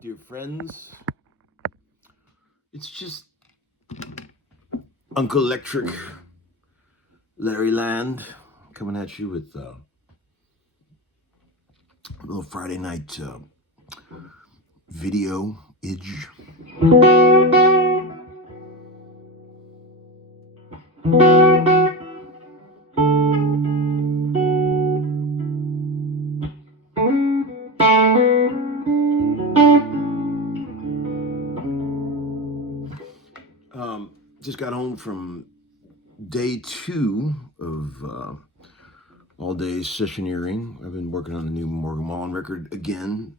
Dear friends, it's just Uncle Electric, Larry Land, coming at you with a little Friday night video-age. Just got home from day 2 of all-day sessioneering. I've been working on a new Morgan Wallen record again.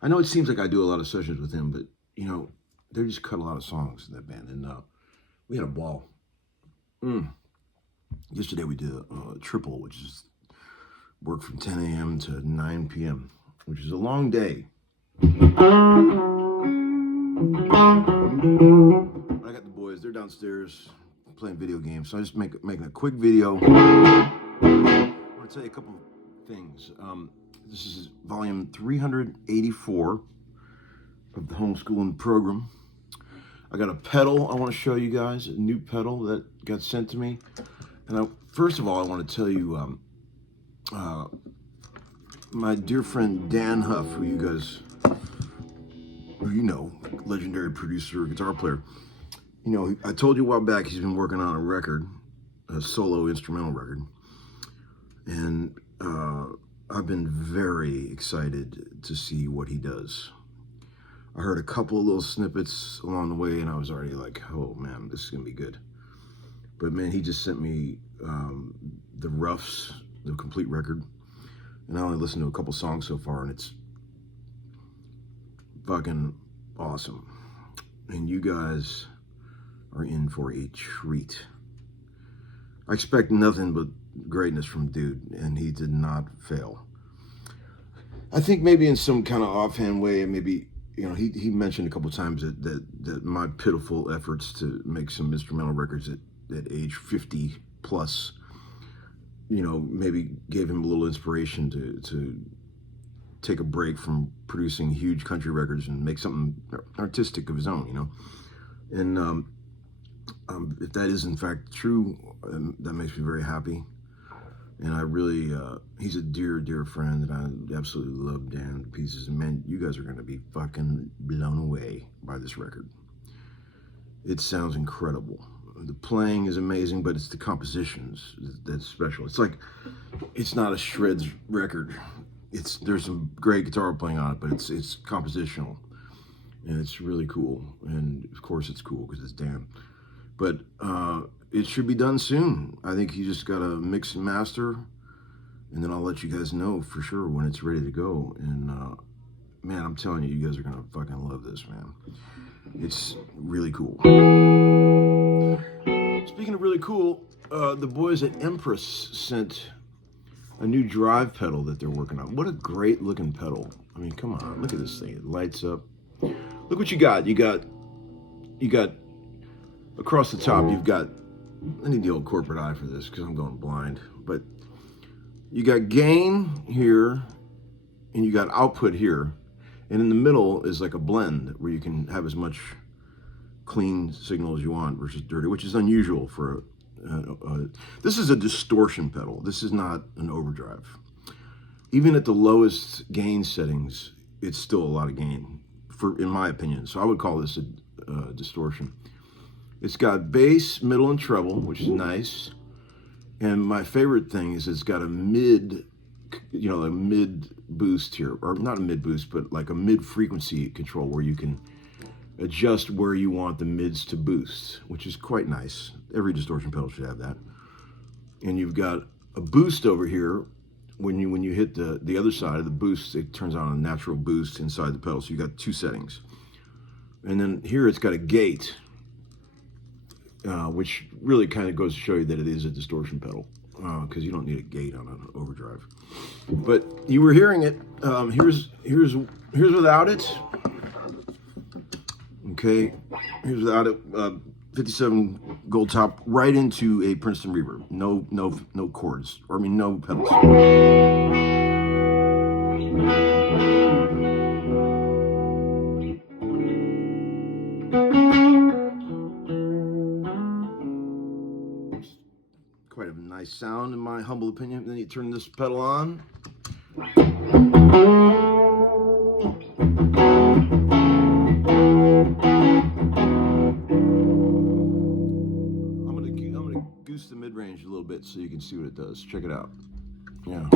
I know it seems like I do a lot of sessions with him, but, you know, they just cut a lot of songs in that band, and we had a ball. Yesterday we did a triple, which is work from 10 a.m. to 9 p.m., which is a long day. I got the boys, they're downstairs playing video games, so I just making a quick video. I want to tell you a couple of things. This is volume 384 of the Homeskoolin program. I got a pedal I want to show you guys, a new pedal that got sent to me. And first of all, I want to tell you, my dear friend Dan Huff, who you guys, or you know, legendary producer, guitar player. You know, I told you a while back he's been working on a record, a solo instrumental record. And I've been very excited to see what he does. I heard a couple of little snippets along the way, and I was already like, oh man, this is gonna be good. But man, he just sent me the roughs, the complete record. And I only listened to a couple songs so far, and it's fucking awesome. And you guys are in for a treat. I expect nothing but greatness from dude, and he did not fail. I think maybe in some kind of offhand way, maybe, you know, he mentioned a couple times that my pitiful efforts to make some instrumental records at age 50 plus, you know, maybe gave him a little inspiration to take a break from producing huge country records and make something artistic of his own, you know. And If that is in fact true, that makes me very happy. And I really, he's a dear, dear friend, and I absolutely love Dan to pieces. And man, you guys are going to be fucking blown away by this record. It sounds incredible. The playing is amazing, but it's the compositions that's special. It's like, it's not a shreds record. There's some great guitar playing on it, but it's compositional, and it's really cool. And of course, it's cool because it's Dan. But it should be done soon. I think you just got to mix and master, and then I'll let you guys know for sure when it's ready to go. And man, I'm telling you, you guys are gonna fucking love this, man. It's really cool. Speaking of really cool, the boys at Empress sent a new drive pedal that they're working on. What a great looking pedal. I mean, come on, look at this thing. It lights up. Look what you got. You got across the top, you've got, I need the old corporate eye for this because I'm going blind, but you got gain here and you got output here. And in the middle is like a blend where you can have as much clean signal as you want versus dirty, which is unusual for this is a distortion pedal. This is not an overdrive. Even at the lowest gain settings, it's still a lot of gain, in my opinion. So I would call this a distortion. It's got bass, middle, and treble, which is nice. And my favorite thing is it's got a mid boost here, or not a mid boost, but like a mid frequency control where you can adjust where you want the mids to boost, which is quite nice. Every distortion pedal should have that. And you've got a boost over here. When you hit the other side of the boost, it turns on a natural boost inside the pedal. So you got two settings. And then here it's got a gate, which really kind of goes to show you that it is a distortion pedal, because you don't need a gate on an overdrive. But you were hearing it. Here's without it. Okay, here's without it. 57 gold top right into a Princeton reverb. No chords, or I mean no pedals. Quite a nice sound in my humble opinion. Then you turn this pedal on. Goose the mid-range a little bit so you can see what it does. Check it out. Yeah.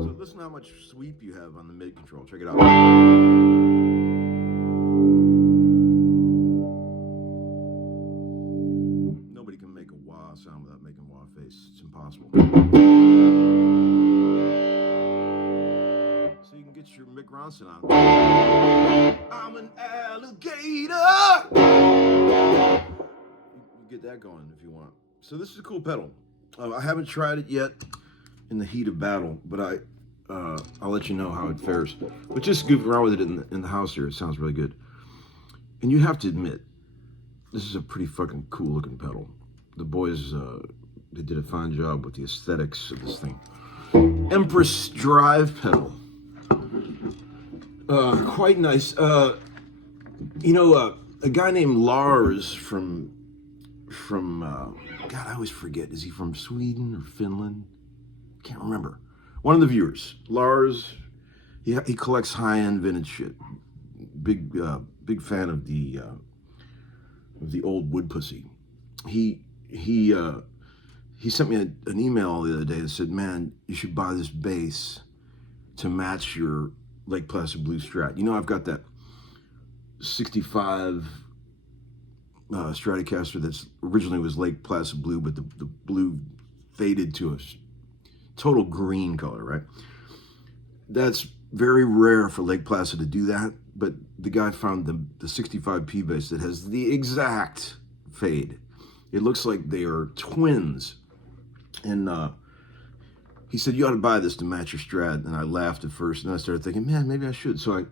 So listen to how much sweep you have on the mid control. Check it out. Nobody can make a wah sound without making wah face. It's impossible. Get your Mick Ronson on. I'm an alligator. You get that going if you want. So this is a cool pedal. I haven't tried it yet in the heat of battle, but I'll let you know how it fares. But just goofing around with it in the house here, it sounds really good. And you have to admit, this is a pretty fucking cool looking pedal. The boys, they did a fine job with the aesthetics of this thing. Empress drive pedal. Quite nice. A guy named Lars from God, I always forget. Is he from Sweden or Finland? Can't remember. One of the viewers, Lars. He collects high-end vintage shit. Big fan of the old wood pussy. He sent me an email the other day that said, "Man, you should buy this bass to match your Lake Placid Blue Strat." You know, I've got that 65 Stratocaster that's originally was Lake Placid Blue, but the blue faded to a total green color, right? That's very rare for Lake Placid to do that, but the guy found the 65P bass that has the exact fade. It looks like they are twins. And he said, "You ought to buy this to match your Strat." And I laughed at first, and I started thinking, man, maybe I should. So I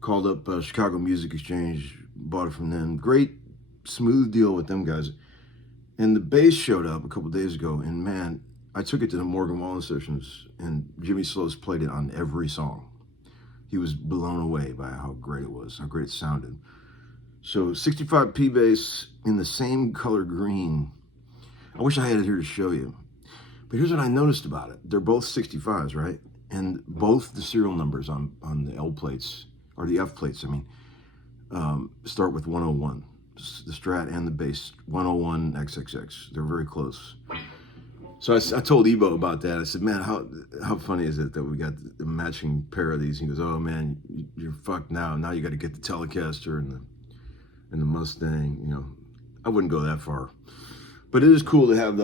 called up Chicago Music Exchange, bought it from them. Great, smooth deal with them guys. And the bass showed up a couple days ago, and man, I took it to the Morgan Wallen sessions, and Jimmy Slows played it on every song. He was blown away by how great it was, how great it sounded. So 65 P bass in the same color green. I wish I had it here to show you. But here's what I noticed about it. They're both 65s, right? And both the serial numbers on the L plates, or the F plates, I mean, start with 101. The Strat and the bass, 101 XXX. They're very close. So I told Ebo about that. I said, man, how funny is it that we got the matching pair of these? He goes, oh man, you're fucked now. Now you got to get the Telecaster and the Mustang. You know, I wouldn't go that far, but it is cool to have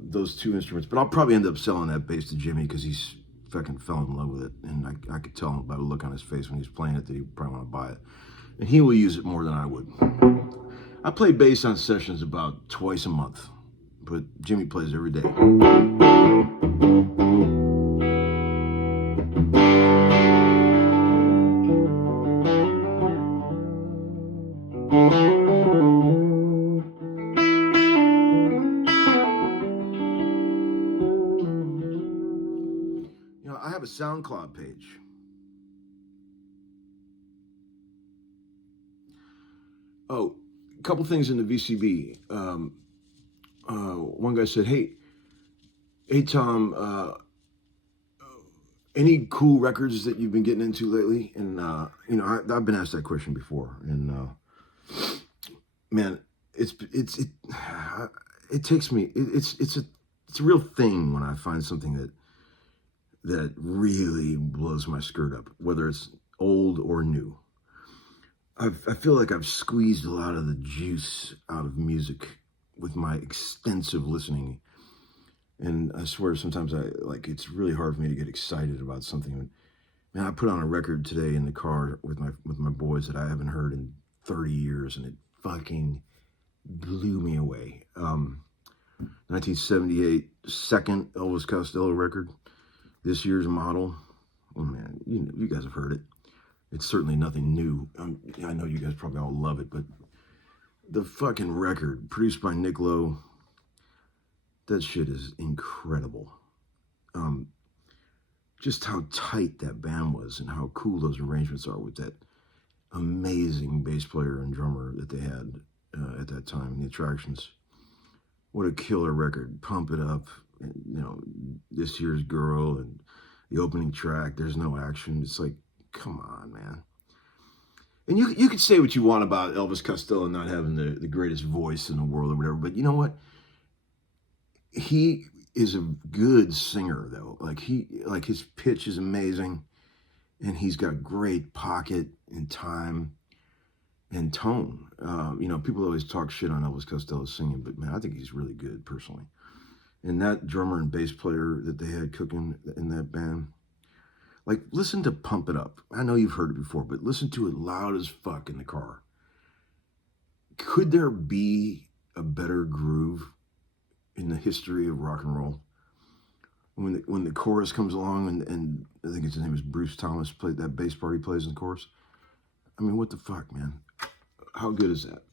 those two instruments. But I'll probably end up selling that bass to Jimmy because he's fucking fell in love with it, and I could tell by the look on his face when he's playing it that he probably want to buy it, and he will use it more than I would. I play bass on sessions about twice a month. But Jimmy plays every day. You know, I have a SoundCloud page. Oh, a couple things in the VCB. One guy said, hey Tom, any cool records that you've been getting into lately? And you know, I've been asked that question before, and man, it takes me. It's a real thing when I find something that really blows my skirt up, whether it's old or new. I feel like I've squeezed a lot of the juice out of music with my extensive listening. And I swear sometimes it's really hard for me to get excited about something. Man, I put on a record today in the car with my boys that I haven't heard in 30 years, and it fucking blew me away. 1978 second Elvis Costello record, this year's model. Oh man, you guys have heard it. It's certainly nothing new. I know you guys probably all love it, but the fucking record, produced by Nick Lowe, that shit is incredible. Just how tight that band was and how cool those arrangements are with that amazing bass player and drummer that they had at that time in the Attractions. What a killer record. Pump It Up, and, you know, This Year's Girl, and the opening track, There's No Action. It's like, come on, man. And you could say what you want about Elvis Costello not having the greatest voice in the world or whatever, but you know what? He is a good singer, though. Like his pitch is amazing, and he's got great pocket and time and tone. You know, people always talk shit on Elvis Costello's singing, but man, I think he's really good personally. And that drummer and bass player that they had cooking in that band, like, listen to Pump It Up. I know you've heard it before, but listen to it loud as fuck in the car. Could there be a better groove in the history of rock and roll? When the chorus comes along, and I think his name is Bruce Thomas, played that bass part he plays in the chorus. I mean, what the fuck, man? How good is that?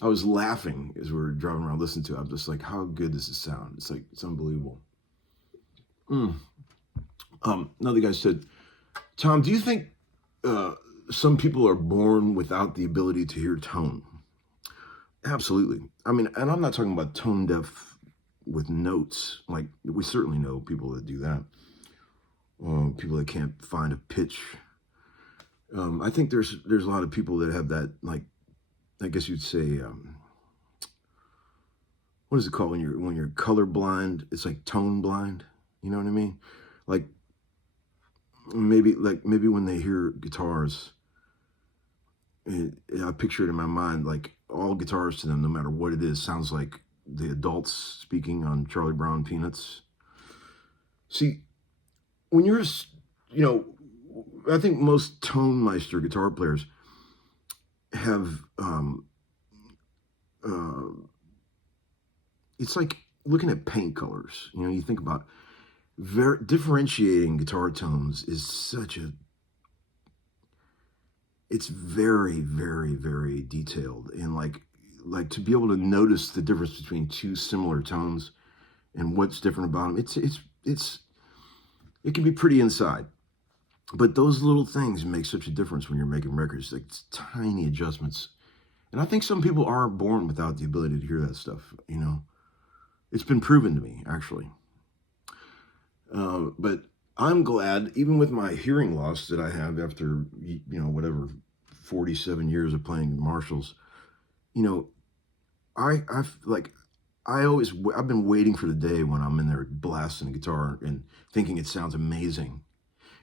I was laughing as we were driving around listening to it. I'm just like, how good does it sound? It's like, it's unbelievable. Another guy said, Tom, do you think some people are born without the ability to hear tone? Absolutely. I mean, and I'm not talking about tone deaf with notes. Like, we certainly know people that do that. People that can't find a pitch. I think there's a lot of people that have that, like, I guess you'd say, what is it called when you're colorblind? It's like tone blind. You know what I mean? Like maybe when they hear guitars, I picture it in my mind, like all guitars to them, no matter what it is, sounds like the adults speaking on Charlie Brown Peanuts. See, when you're, you know, I think most Tonmeister guitar players have, it's like looking at paint colors. You know, you think about differentiating guitar tones is such a, it's very, very, very detailed. And like to be able to notice the difference between two similar tones and what's different about them. It can be pretty inside. But those little things make such a difference when you're making records, like tiny adjustments. And I think some people are born without the ability to hear that stuff, you know. It's been proven to me, actually. But I'm glad, even with my hearing loss that I have after, you know, whatever, 47 years of playing Marshalls, you know, I've been waiting for the day when I'm in there blasting the guitar and thinking it sounds amazing.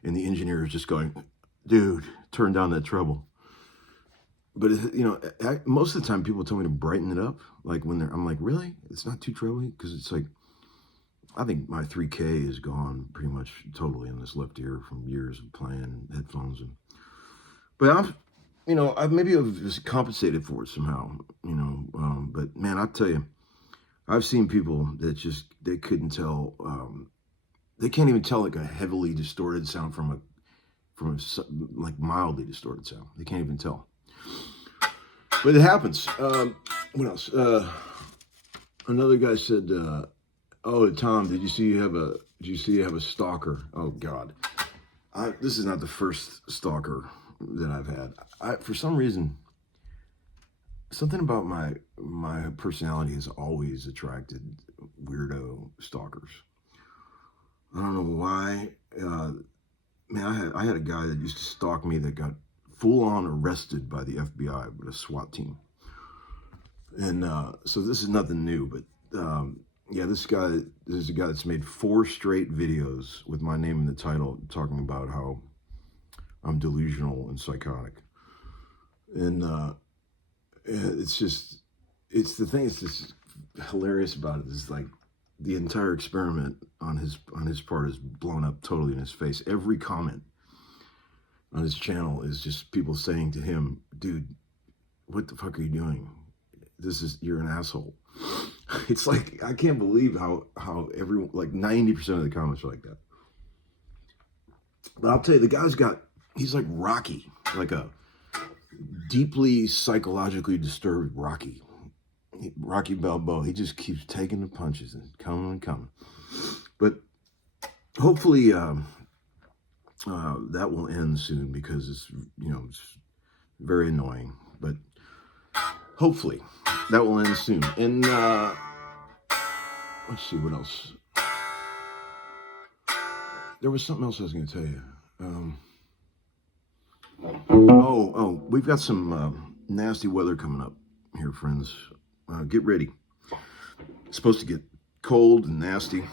And the engineer is just going, dude, turn down that treble. But, you know, most of the time people tell me to brighten it up. Like I'm like, really? It's not too trebly? Because it's like, I think my 3K is gone pretty much totally in this left ear from years of playing headphones. But I've just compensated for it somehow, you know. But man, I tell you, I've seen people that they couldn't tell. They can't even tell like a heavily distorted sound from a like mildly distorted sound. They can't even tell. But it happens. What else? Another guy said, "Oh, Tom, did you see you have a stalker?" Oh God, this is not the first stalker that I've had. For some reason, something about my personality has always attracted weirdo stalkers. I don't know why. Man, I had a guy that used to stalk me that got full on arrested by the FBI with a SWAT team. And so this is nothing new, but yeah, this is a guy that's made 4 straight videos with my name in the title talking about how I'm delusional and psychotic. And it's the thing that's just hilarious about it is like the entire experiment on his part is blown up totally in his face. Every comment on his channel is just people saying to him, dude, what the fuck are you doing? You're an asshole. It's like, I can't believe how everyone, like 90% of the comments are like that. But I'll tell you, he's like Rocky, like a deeply psychologically disturbed Rocky Balboa. He just keeps taking the punches and coming and coming. But hopefully that will end soon because it's very annoying. But hopefully that will end soon. And let's see what else. There was something else I was going to tell you. We've got some nasty weather coming up here, friends. Get ready. It's supposed to get cold and nasty.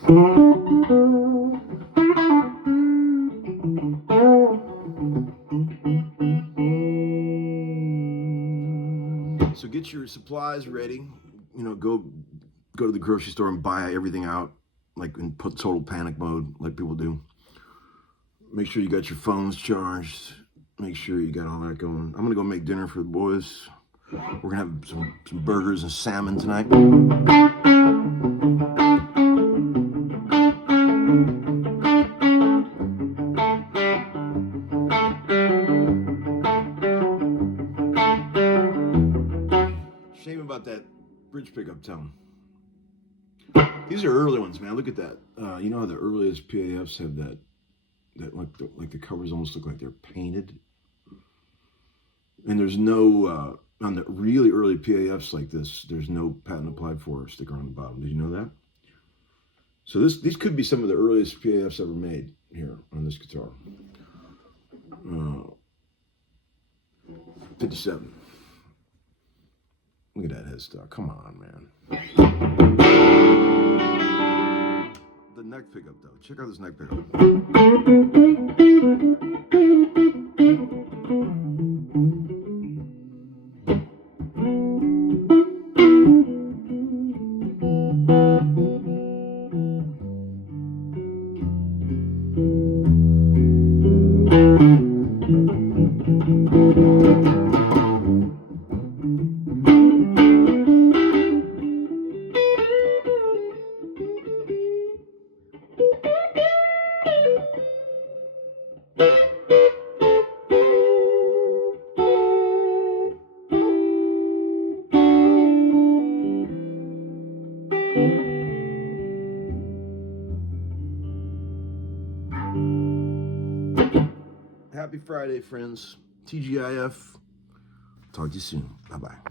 So get your supplies ready. You know, go to the grocery store and buy everything out, like in total panic mode, like people do. Make sure you got your phones charged. Make sure you got all that going. I'm gonna go make dinner for the boys. We're gonna have some burgers and salmon tonight. Shame about that bridge pickup tone. These are early ones, man. Look at that. You know how the earliest PAFs have that like the covers almost look like they're painted. And there's no on the really early PAFs like this, there's no patent applied for sticker on the bottom. Did you know that? So these could be some of the earliest PAFs ever made here on this guitar. 57. Look at that headstock. Come on, man. The neck pickup, though. Check out this neck pickup. Happy Friday, friends. TGIF. Talk to you soon. Bye-bye.